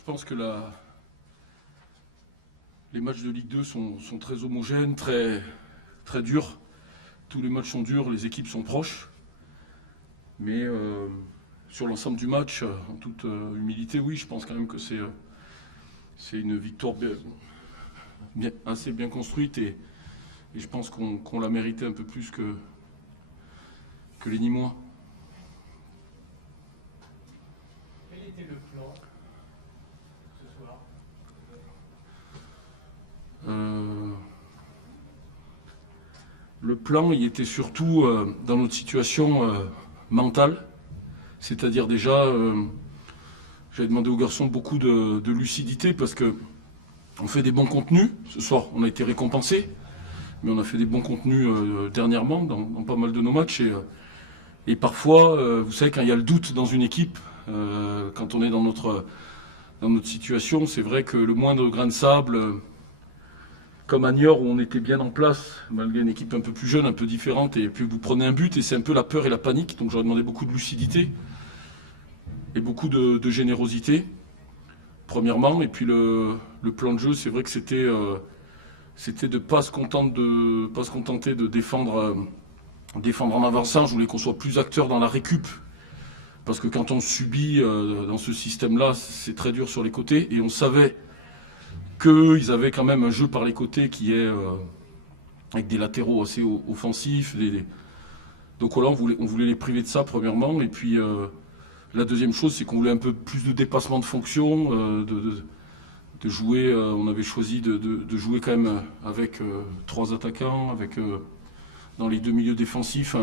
Je pense que les matchs de Ligue 2 sont très homogènes, très durs. Tous les matchs sont durs, les équipes sont proches. Mais sur l'ensemble du match, en toute humilité, oui, je pense quand même que c'est une victoire assez bien construite et je pense qu'on l'a mérité un peu plus que les Nîmois. Quel était le plan ce soir? Le plan, il était surtout dans notre situation mentale. C'est-à-dire déjà, j'avais demandé aux garçons beaucoup de lucidité parce que on fait des bons contenus. Ce soir, on a été récompensés, mais on a fait des bons contenus dernièrement dans pas mal de nos matchs. Et parfois, vous savez, quand il y a le doute dans une équipe, quand on est dans notre situation, c'est vrai que le moindre grain de sable, comme à Niort où on était bien en place, malgré une équipe un peu plus jeune, un peu différente, et puis vous prenez un but et c'est un peu la peur et la panique. Donc j'aurais demandé beaucoup de lucidité et beaucoup de générosité, premièrement. Et puis le plan de jeu, c'est vrai que c'était de ne pas se contenter de défendre en avançant. Je voulais qu'on soit plus acteur dans la récup. Parce que quand on subit dans ce système-là, c'est très dur sur les côtés. Et on savait qu'ils avaient quand même un jeu par les côtés qui est avec des latéraux assez offensifs. Donc voilà, on voulait les priver de ça, premièrement. Et puis la deuxième chose, c'est qu'on voulait un peu plus de dépassement de fonction, de jouer. On avait choisi de jouer quand même avec 3 attaquants, avec dans les 2 milieux défensifs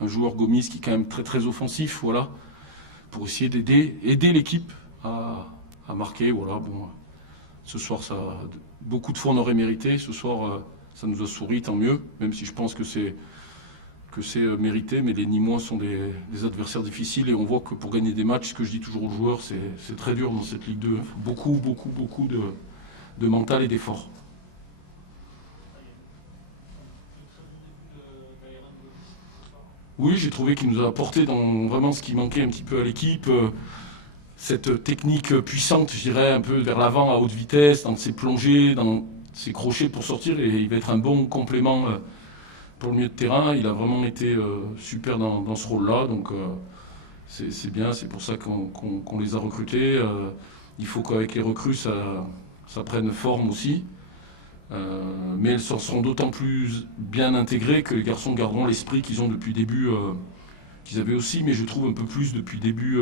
un joueur Gomis qui est quand même très très offensif, voilà, pour essayer aider l'équipe à marquer, voilà. Bon, ce soir, beaucoup de fois on aurait mérité. Ce soir, ça nous a souri, tant mieux, même si je pense que c'est mérité. Mais les Nîmois sont des adversaires difficiles et on voit que pour gagner des matchs, ce que je dis toujours aux joueurs, c'est très dur dans cette Ligue 2. Beaucoup de mental et d'effort. Oui, j'ai trouvé qu'il nous a apporté dans vraiment ce qui manquait un petit peu à l'équipe. Cette technique puissante, je dirais, un peu vers l'avant à haute vitesse, dans ses plongées, dans ses crochets pour sortir. Et il va être un bon complément pour le milieu de terrain. Il a vraiment été super dans ce rôle-là. Donc c'est bien, c'est pour ça qu'on les a recrutés. Il faut qu'avec les recrues, ça prenne forme aussi. Mais elles seront d'autant plus bien intégrées que les garçons garderont l'esprit qu'ils ont depuis le début, qu'ils avaient aussi, mais je trouve un peu plus depuis le début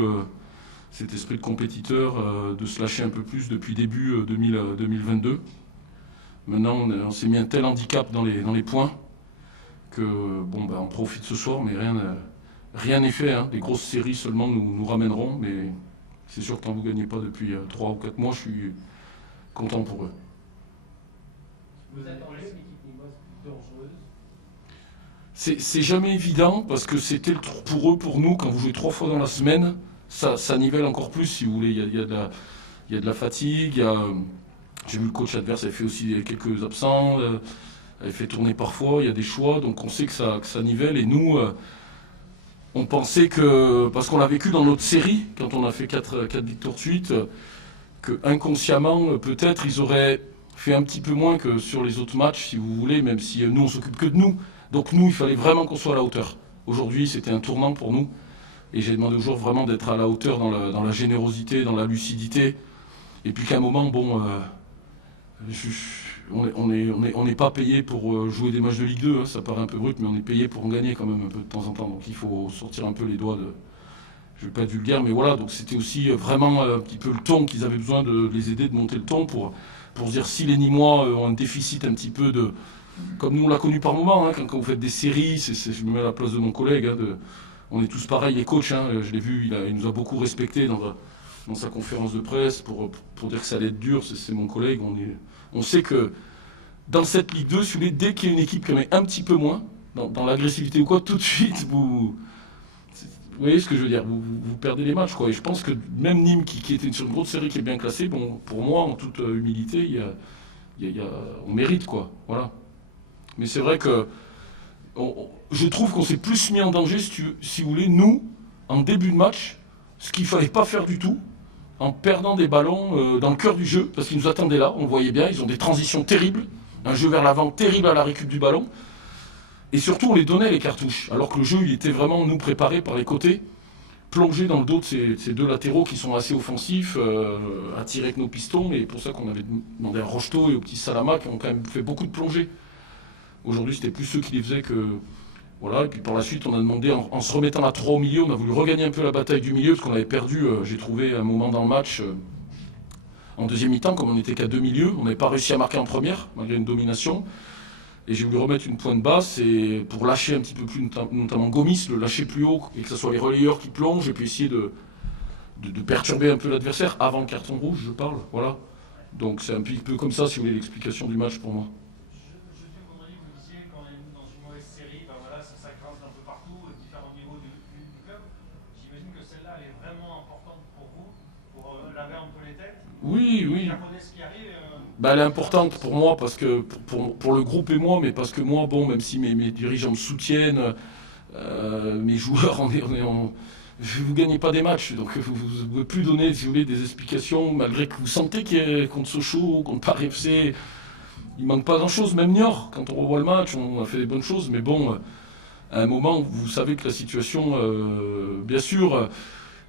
cet esprit de compétiteur, de se lâcher un peu plus depuis début 2022. Maintenant, on s'est mis un tel handicap dans les points que bon, on profite ce soir, mais rien n'est fait. Hein. Les grosses séries seulement nous ramèneront, mais c'est sûr que quand vous ne gagnez pas depuis 3 ou 4 mois, je suis content pour eux. Vous attendez que l'équipe nîmoise plus dangereuse? C'est jamais évident parce que c'était pour eux, pour nous, quand vous jouez 3 fois dans la semaine, ça nivelle encore plus si vous voulez. Il y a de la fatigue, j'ai vu le coach adverse avait fait aussi quelques absents, avait fait tourner parfois, il y a des choix, donc on sait que ça nivelle et nous, on pensait que, parce qu'on l'a vécu dans notre série, quand on a fait 4 victoires de suite, que inconsciemment, peut-être ils auraient fait un petit peu moins que sur les autres matchs, si vous voulez, même si nous, on s'occupe que de nous. Donc nous, il fallait vraiment qu'on soit à la hauteur. Aujourd'hui, c'était un tournant pour nous. Et j'ai demandé aux joueurs vraiment d'être à la hauteur dans la générosité, dans la lucidité. Et puis qu'à un moment, bon, on n'est pas payé pour jouer des matchs de Ligue 2, hein, ça paraît un peu brut, mais on est payé pour en gagner quand même un peu de temps en temps. Donc il faut sortir un peu les doigts de... Je ne vais pas être vulgaire, mais voilà, donc c'était aussi vraiment un petit peu le ton qu'ils avaient besoin de les aider, de monter le ton pour se dire si les Nîmois ont un déficit un petit peu de... Comme nous on l'a connu par moment, hein, quand vous faites des séries, je me mets à la place de mon collègue, hein, on est tous pareils, les coachs, hein, je l'ai vu, il nous a beaucoup respecté dans sa conférence de presse pour dire que ça allait être dur, c'est mon collègue, on sait que dans cette Ligue 2, si vous voulez, dès qu'il y a une équipe qui en met un petit peu moins, dans l'agressivité ou quoi, tout de suite vous voyez ce que je veux dire, vous perdez les matchs, quoi. Et je pense que même Nîmes, qui était sur une grosse série qui est bien classée, bon, pour moi, en toute humilité, on mérite, quoi. Voilà. Mais c'est vrai que je trouve qu'on s'est plus mis en danger, si vous voulez, nous, en début de match, ce qu'il ne fallait pas faire du tout, en perdant des ballons dans le cœur du jeu, parce qu'ils nous attendaient là, on le voyait bien, ils ont des transitions terribles, un jeu vers l'avant terrible à la récup du ballon, et surtout on les donnait les cartouches, alors que le jeu il était vraiment nous préparé par les côtés, plongé dans le dos de ces deux latéraux qui sont assez offensifs, à tirer avec nos pistons, et pour ça qu'on avait demandé à Rocheteau et au petit Salama qui ont quand même fait beaucoup de plongées. Aujourd'hui c'était plus ceux qui les faisaient que... Voilà, et puis par la suite, on a demandé, en se remettant à 3 au milieu, on a voulu regagner un peu la bataille du milieu, parce qu'on avait perdu, j'ai trouvé un moment dans le match, en deuxième mi-temps, comme on n'était qu'à 2 milieux, on n'avait pas réussi à marquer en première, malgré une domination. Et j'ai voulu remettre une pointe basse, et pour lâcher un petit peu plus, notamment Gomis, le lâcher plus haut, et que ce soit les relayeurs qui plongent, et puis essayer de perturber un peu l'adversaire, avant le carton rouge, je parle, voilà. Donc c'est un petit peu comme ça, si vous voulez, l'explication du match pour moi. Oui, oui. Bah, elle est importante pour moi, parce que pour le groupe et moi, mais parce que moi, bon, même si mes dirigeants me soutiennent, mes joueurs, vous ne gagnez pas des matchs, donc vous ne pouvez plus donner, si vous voulez, des explications, malgré que vous sentez qu'il y a contre Sochaux, contre Paris FC, il manque pas grand-chose, même Niort, quand on revoit le match, on a fait des bonnes choses, mais bon, à un moment, vous savez que la situation, bien sûr,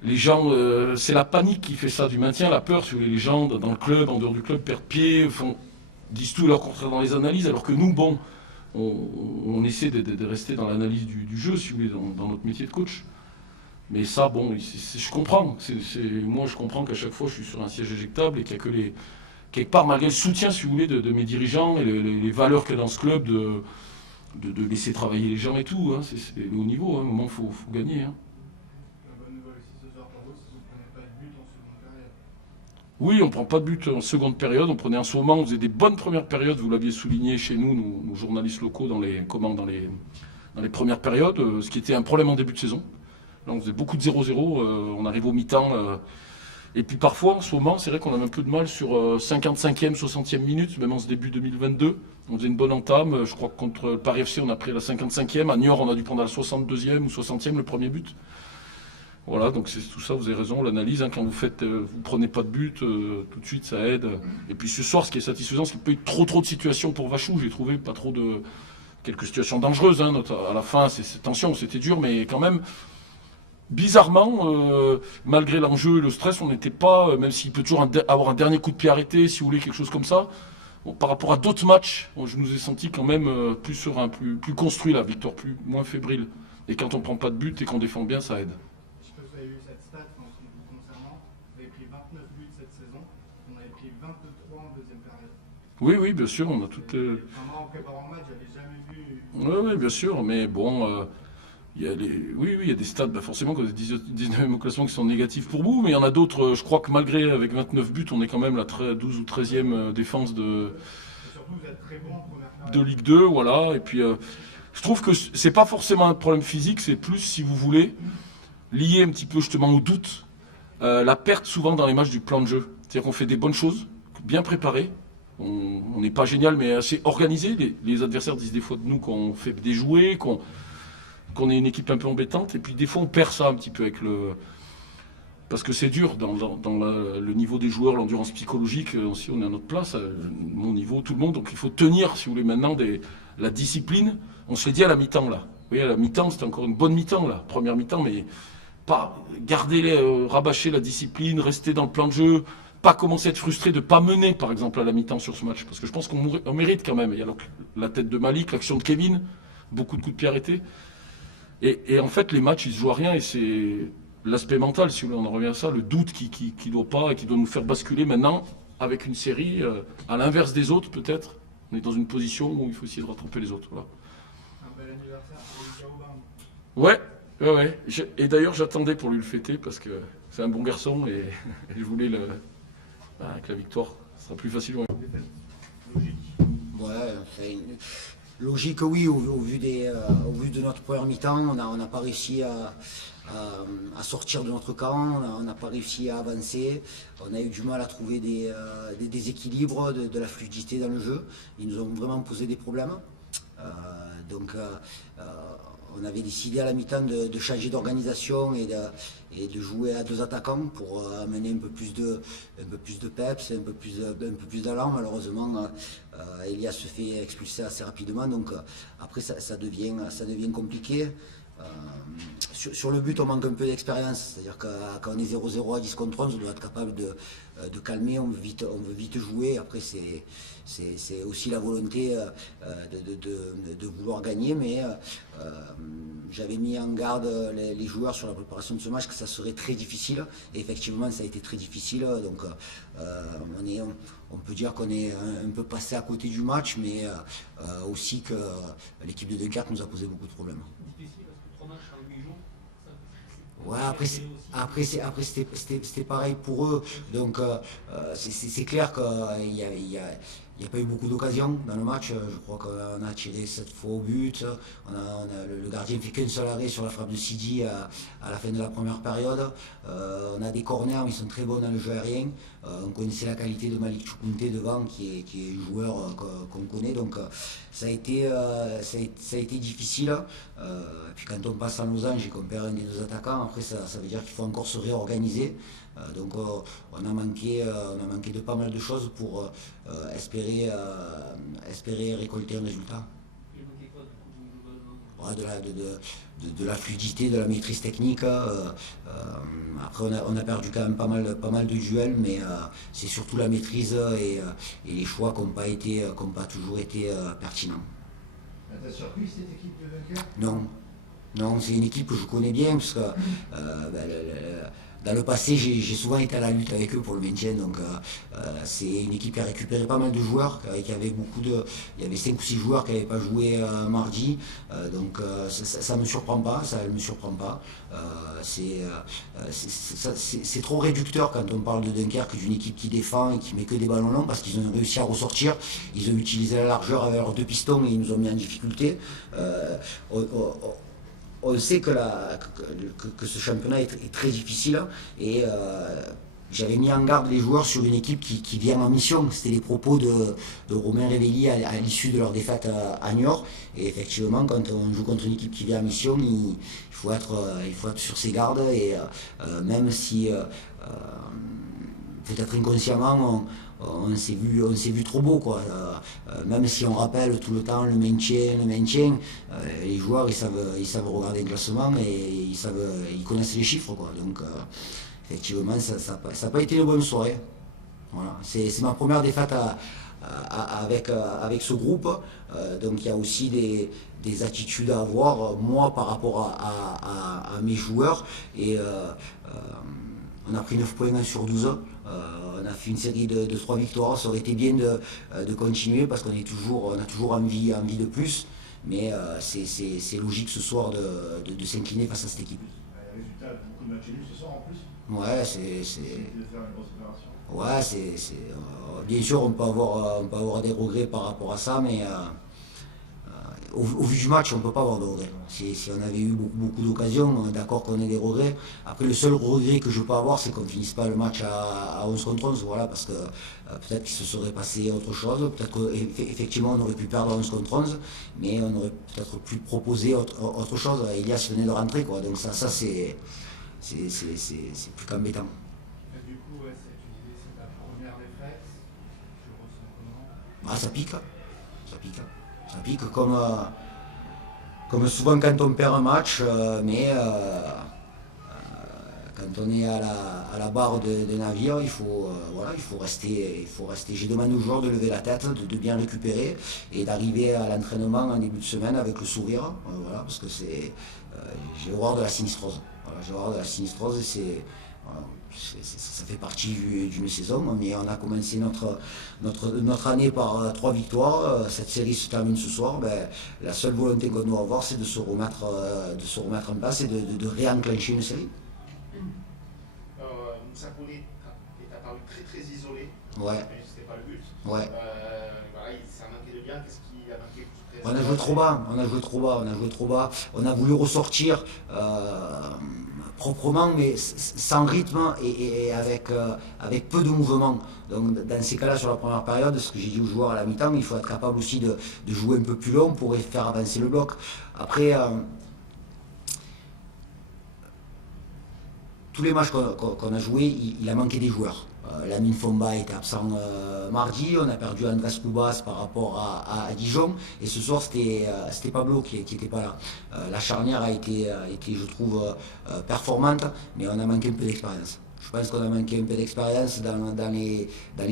les gens, c'est la panique qui fait ça, du maintien, la peur, si vous voulez, les gens dans le club, en dehors du club, perdent pied, disent tout leur contraire dans les analyses, alors que nous, bon, on essaie de rester dans l'analyse du jeu, si vous voulez, dans notre métier de coach. Mais ça, bon, je comprends. Moi, je comprends qu'à chaque fois, je suis sur un siège éjectable et qu'il n'y a que quelque part, malgré le soutien, si vous voulez, de mes dirigeants et les valeurs qu'il y a dans ce club, de laisser travailler les gens et tout. Hein, c'est le haut niveau. Hein, à un moment, il faut gagner. Hein. La bonne nouvelle aussi ce soir pour vous, c'est que vous ne prenez pas de but en seconde période. Oui, on ne prend pas de but en seconde période. On prenait en ce moment, on faisait des bonnes premières périodes. Vous l'aviez souligné chez nous, nos journalistes locaux, dans les premières périodes, ce qui était un problème en début de saison. Là, on faisait beaucoup de 0-0, on arrive au mi-temps. Et puis parfois, en ce moment, c'est vrai qu'on a un peu de mal sur 55e, 60e minute, même en ce début 2022. On faisait une bonne entame. Je crois que contre Paris FC, on a pris la 55e. À Niort, on a dû prendre la 62e ou 60e, le premier but. Voilà, donc c'est tout ça, vous avez raison, l'analyse. Hein, quand vous prenez pas de but, tout de suite, ça aide. Et puis ce soir, ce qui est satisfaisant, c'est qu'il n'y a pas eu trop de situations pour Vachou. J'ai trouvé pas trop de... Quelques situations dangereuses. Hein, à la fin, c'est tension, c'était dur, mais quand même... Bizarrement, malgré l'enjeu et le stress, on n'était pas, même s'il peut toujours avoir un dernier coup de pied arrêté, si vous voulez, quelque chose comme ça, bon, par rapport à d'autres matchs, je nous ai senti quand même plus serein, plus construit, la victoire, moins fébrile. Et quand on ne prend pas de but et qu'on défend bien, ça aide. Je sais pas si vous avez vu cette stat en ce qui vous concernant. Vous avez pris 29 buts cette saison, on avait pris 23 en deuxième période. Oui, bien sûr, on a toutes... Vraiment, en préparant le match, j'avais jamais vu... Oui, bien sûr, mais bon... il y a des stats, forcément, quand vous êtes 19e au classement qui sont négatifs pour vous, mais il y en a d'autres, je crois que malgré, avec 29 buts, on est quand même la 12 ou 13e défense Et surtout, vous êtes très bon en première période. de Ligue 2, voilà. Et puis, je trouve que c'est pas forcément un problème physique, c'est plus, si vous voulez, lié un petit peu justement au doute, la perte souvent dans les matchs du plan de jeu. C'est-à-dire qu'on fait des bonnes choses, bien préparées. On n'est pas génial, mais assez organisé. Les adversaires disent des fois de nous qu'on fait déjouer, qu'on est une équipe un peu embêtante, et puis des fois on perd ça un petit peu avec parce que c'est dur dans le niveau des joueurs, l'endurance psychologique, aussi on est à notre place, mon niveau, tout le monde, donc il faut tenir, si vous voulez, maintenant la discipline. On se l'est dit à la mi-temps là. Vous voyez, à la mi-temps, c'était encore une bonne mi-temps là, première mi-temps, mais pas rabâcher la discipline, rester dans le plan de jeu, pas commencer à être frustré de ne pas mener, par exemple, à la mi-temps sur ce match, parce que je pense qu'on mérite quand même. Il y a la tête de Malik, l'action de Kevin, beaucoup de coups de pied arrêtés. Et en fait, les matchs, ils se jouent à rien, et c'est l'aspect mental, si vous voulez, on en revient à ça, le doute qui doit pas, et qui doit nous faire basculer maintenant avec une série, à l'inverse des autres peut-être. On est dans une position où il faut essayer de rattraper les autres. Voilà. Un bel anniversaire pour Lucas Aubin. Ouais. Et d'ailleurs, j'attendais pour lui le fêter, parce que c'est un bon garçon, et je voulais, avec la victoire, ce sera plus facile. Ouais. Logique. Ouais, c'est logique, oui, au vu de notre première mi-temps, on n'a pas réussi à sortir de notre camp, on n'a pas réussi à avancer, on a eu du mal à trouver des équilibres, de la fluidité dans le jeu. Ils nous ont vraiment posé des problèmes. Donc on avait décidé à la mi-temps de changer d'organisation et de jouer à 2 attaquants pour amener un peu plus de peps, un peu plus d'allant. Malheureusement, Elias se fait expulser assez rapidement, donc après ça devient compliqué. Sur le but, on manque un peu d'expérience, c'est-à-dire que quand on est 0-0 à 10 contre 11, on doit être capable de calmer, on veut vite jouer. Après, c'est aussi la volonté de vouloir gagner, mais j'avais mis en garde les joueurs sur la préparation de ce match que ça serait très difficile, et effectivement ça a été très difficile, donc on peut dire qu'on est un peu passé à côté du match, mais aussi que l'équipe de Dunkerque nous a posé beaucoup de problèmes. Difficile parce que 3 matchs en 8 jours, Ouais, après c'était pareil pour eux, donc c'est clair qu'il n'y a pas eu beaucoup d'occasions dans le match. Je crois qu'on a tiré 7 fois au but, le gardien ne fait qu'un seul arrêt sur la frappe de Sidi à la fin de la première période. On a des corners, mais ils sont très bons dans le jeu aérien. On connaissait la qualité de Malik Choukounté devant, qui est un joueur qu'on connaît, donc ça a été difficile. Puis quand on passe en losange et qu'on perd un des 2 attaquants, après ça veut dire qu'il faut encore se réorganiser. Donc on a manqué de pas mal de choses pour espérer récolter un résultat. il manquait quoi du coup globalement? Ouais, de la fluidité, de la maîtrise technique. Après on a perdu quand même pas mal de duels, mais c'est surtout la maîtrise et les choix qui n'ont pas toujours été pertinents. T'as surpris cette équipe de Dunkerque? Non, c'est une équipe que je connais bien, parce que dans le passé, j'ai souvent été à la lutte avec eux pour le maintien, donc c'est une équipe qui a récupéré pas mal de joueurs, qui avait il y avait 5 ou 6 joueurs qui n'avaient pas joué mardi, donc ça me surprend pas, c'est trop réducteur quand on parle de Dunkerque d'une équipe qui défend et qui met que des ballons longs, parce qu'ils ont réussi à ressortir, ils ont utilisé la largeur avec leurs 2 pistons et ils nous ont mis en difficulté. On sait que ce championnat est très difficile, et j'avais mis en garde les joueurs sur une équipe qui vient en mission. C'était les propos de Romain Révelli à l'issue de leur défaite à Niort. Et effectivement, quand on joue contre une équipe qui vient en mission, il faut être sur ses gardes, et même si peut-être inconsciemment on s'est vu trop beau, quoi. Même si on rappelle tout le temps le maintien, les joueurs ils savent regarder le classement et ils connaissent les chiffres, quoi. Donc effectivement ça n'a pas été une bonne soirée. Voilà. C'est ma première défaite avec ce groupe, donc il y a aussi des attitudes à avoir, moi par rapport à mes joueurs, et on a pris 9 points sur 12. On a fait une série de 3 victoires. Ça aurait été bien de continuer, parce qu'on a toujours envie de plus. Mais c'est logique ce soir de s'incliner face à cette équipe. Résultat, beaucoup de matchs nuls ce soir en plus. Ouais, De faire une grosse opération. Ouais, bien sûr, on peut avoir des regrets par rapport à ça, mais au vu du match, on ne peut pas avoir de regrets. Si on avait eu beaucoup d'occasions, on est d'accord qu'on ait des regrets. Après, le seul regret que je peux avoir, c'est qu'on ne finisse pas le match à 11 contre 11, voilà, parce que peut-être qu'il se serait passé autre chose, peut-être qu'effectivement on aurait pu perdre à 11 contre 11, mais on aurait peut-être pu proposer autre chose. Elias venait de rentrer, quoi, donc ça c'est plus qu'embêtant. Du coup, tu disais c'est ta première défaite. Tu ressens comment? Ah, ça pique comme souvent quand on perd un match, mais quand on est à la barre des navires, il faut rester. J'ai demandé aux joueurs de lever la tête, de bien récupérer et d'arriver à l'entraînement en début de semaine avec le sourire, voilà, parce que j'ai horreur de la sinistrose. Voilà, j'ai horreur de la sinistrose, et ça fait partie d'une saison, mais on a commencé notre année par 3 victoires. Cette série se termine ce soir. La seule volonté qu'on doit avoir, c'est de se remettre en place et de réenclencher une série. Moussa Koné est apparu très isolé. Ouais. C'était pas le but. Ouais. Voilà, ça manquait de bien. Qu'est-ce qui a manqué pour On a joué trop bas. On a voulu ressortir proprement, mais sans rythme et avec peu de mouvement. Donc dans ces cas-là, sur la première période, ce que j'ai dit aux joueurs à la mi-temps, il faut être capable aussi de jouer un peu plus long pour faire avancer le bloc. Après, tous les matchs qu'on a joués, il a manqué des joueurs. Lamine Fomba était absent mardi, on a perdu Andrés Cubas par rapport à Dijon, et ce soir c'était Pablo qui n'était pas là. La charnière a été je trouve, performante, mais on a manqué un peu d'expérience. Je pense qu'on a manqué un peu d'expérience dans les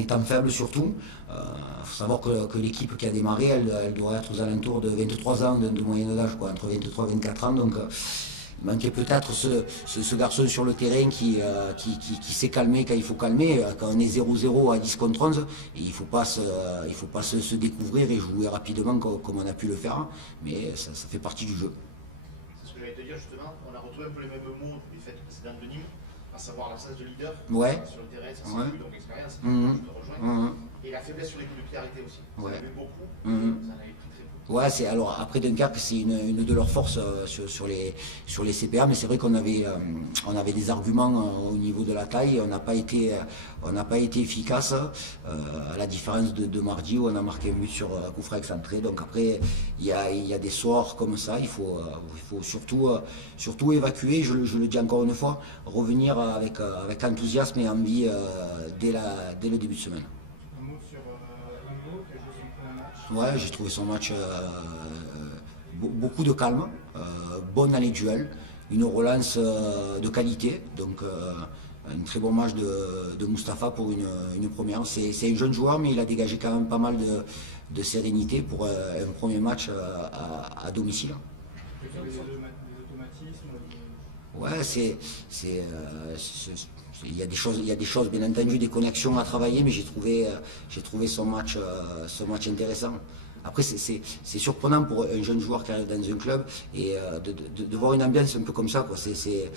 temps faibles surtout. Il faut savoir que l'équipe qui a démarré, elle doit être aux alentours de 23 ans de moyenne d'âge, entre 23 et 24 ans. Donc, il manquait peut-être ce garçon sur le terrain qui sait calmer quand il faut calmer. Quand on est 0-0 à 10 contre 11, il ne faut pas se découvrir et jouer rapidement comme on a pu le faire. Mais ça fait partie du jeu. C'est ce que j'allais te dire justement. On a retrouvé un peu les mêmes mots des fêtes précédentes de Nîmes, à savoir l'absence de leader sur le terrain, ça c'est plus, donc l'expérience, je te rejoins. Et la faiblesse sur les coups de pied arrêtés aussi. Vous en avez beaucoup, vous en avez pris très peu. Ouais, alors après Dunkerque, c'est une de leurs forces sur les CPA, mais c'est vrai qu'on avait des arguments au niveau de la taille, on n'a pas été efficace, à la différence de mardi où on a marqué un but sur coup franc excentré. Donc après, il y a des soirs comme ça, il faut surtout évacuer, je le dis encore une fois, revenir avec enthousiasme et envie dès le début de semaine. Un mot sur Ingo qui a joué son premier match. Ouais, j'ai trouvé son match beaucoup de calme, bon dans les duels, une relance de qualité, donc un très bon match de Mustapha pour une première. C'est un jeune joueur, mais il a dégagé quand même pas mal de sérénité pour un premier match à domicile. Des automatismes. Ouais, il y a des choses, bien entendu, des connexions à travailler, mais j'ai trouvé son match intéressant. Après, c'est surprenant pour un jeune joueur qui arrive dans un club et de voir une ambiance un peu comme ça, quoi. C'est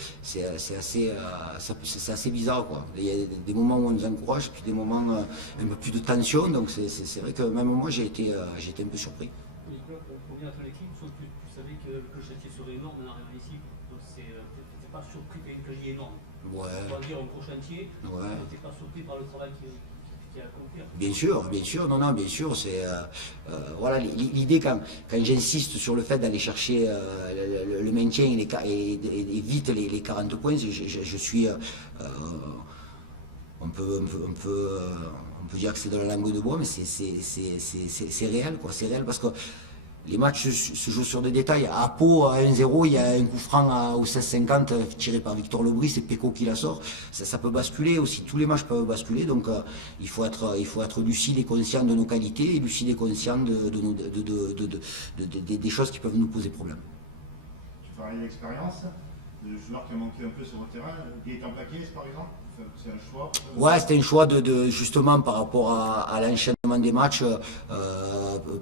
assez bizarre, quoi. Il y a des moments où on nous encourage, puis des moments un peu plus de tension. Donc c'est vrai que même moi, j'ai été un peu surpris. Nicolas, pour bien à l'équipe, sauf que tu savais que le chantier serait énorme en arrivant ici. Donc c'est pas surpris qu'il y ait un cahier énorme. Ouais. On va dire un gros chantier, Ouais. t'es pas surpris par le travail qui est à accomplir. Bien sûr, bien sûr. C'est voilà l'idée quand j'insiste sur le fait d'aller chercher le maintien et vite les 40 points. Je suis, on peut dire que c'est de la langue de bois, mais c'est réel, quoi. C'est réel parce que les matchs se jouent sur des détails. À Pau, à 1-0, il y a un coup franc au 16-50 tiré par Victor Lebris, c'est Péco qui la sort. Ça peut basculer aussi, tous les matchs peuvent basculer, donc il faut être lucide et conscient de nos qualités et lucide et conscient des choses qui peuvent nous poser problème. Tu parlais d'expérience, le joueur qui a manqué un peu sur le terrain, Gaëtan Paquet par exemple, c'est un choix. Ouais, c'était un choix justement par rapport à l'enchaînement des matchs.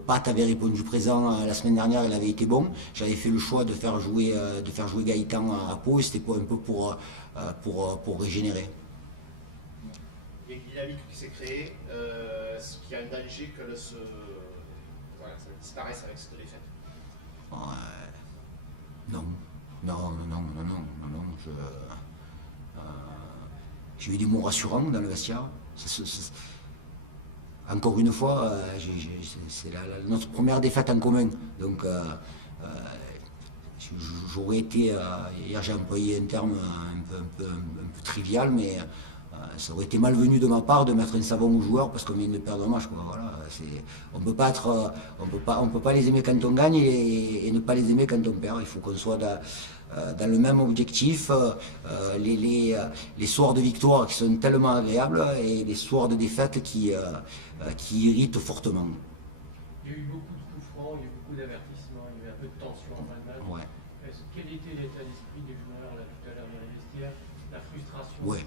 Pat avait répondu présent la semaine dernière, il avait été bon. J'avais fait le choix de faire jouer Gaëtan à Pau et c'était un peu pour régénérer. Il y a une dynamique qui s'est créée, ce qui a un danger que ça disparaisse avec cette défaite. Ouais. Non. J'ai eu des mots rassurants dans le vestiaire. Encore une fois, c'est notre première défaite en commun. Donc, j'aurais été. Hier, j'ai employé un terme un peu trivial, mais ça aurait été malvenu de ma part de mettre un savon aux joueurs parce qu'on vient de perdre un match, quoi. Voilà, on peut pas les aimer quand on gagne et ne pas les aimer quand on perd. Il faut qu'on soit dans le même objectif. Les soirs de victoire qui sont tellement agréables et les soirs de défaite qui irritent fortement. Il y a eu beaucoup de coups francs, il y a eu beaucoup d'avertissements, il y a eu un peu de tension en fin de match. Ouais. Quel était l'état d'esprit des joueurs là, tout à l'heure dans les vestiaires? La frustration? Oui,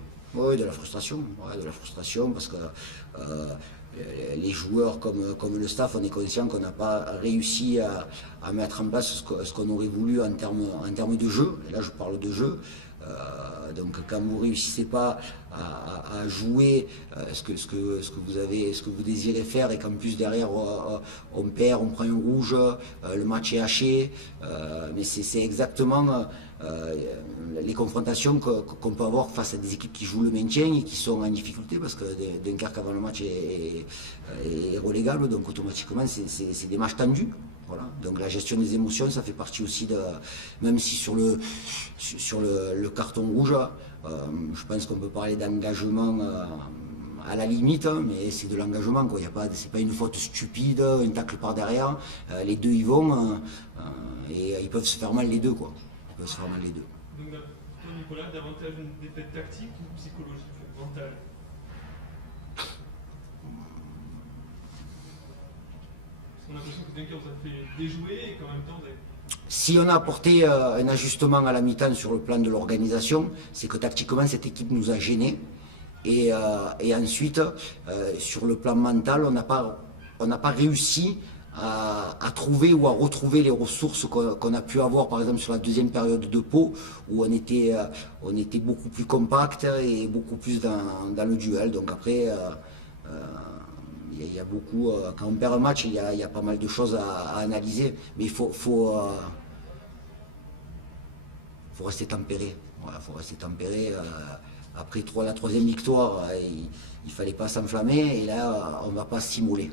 de la frustration parce que les joueurs comme le staff, on est conscient qu'on n'a pas réussi à mettre en place ce qu'on aurait voulu en termes de jeu. Et là, je parle de jeu. Donc, quand vous ne réussissez pas à jouer ce que vous désirez faire et qu'en plus derrière on perd, on prend un rouge, le match est haché. Mais c'est exactement les confrontations qu'on peut avoir face à des équipes qui jouent le maintien et qui sont en difficulté parce que Dunkerque avant le match est relégable, donc automatiquement c'est des matchs tendus. Voilà. Donc la gestion des émotions, ça fait partie aussi même si sur le carton rouge, Je pense qu'on peut parler d'engagement à la limite, mais c'est de l'engagement, quoi. C'est pas une faute stupide, un tacle par derrière. Les deux y vont et ils peuvent se faire mal les deux, quoi. Ils peuvent se faire mal les deux. Donc, toi, Nicolas, davantage une défaite tactique ou psychologique, mentale? Parce qu'on a l'impression que Dunkerque vous a fait déjouer et qu'en même temps vous avez... Si on a apporté un ajustement à la mi-temps sur le plan de l'organisation, c'est que tactiquement cette équipe nous a gênés. Et ensuite, sur le plan mental, on n'a pas réussi à trouver ou à retrouver les ressources qu'on a pu avoir, par exemple sur la deuxième période de Pau, où on était beaucoup plus compact et beaucoup plus dans le duel. Donc après, il y a beaucoup, quand on perd un match, il y a pas mal de choses à analyser, mais il faut rester tempéré. Voilà, faut rester tempéré. Après la troisième victoire, il ne fallait pas s'enflammer, et là, on ne va pas s'immoler.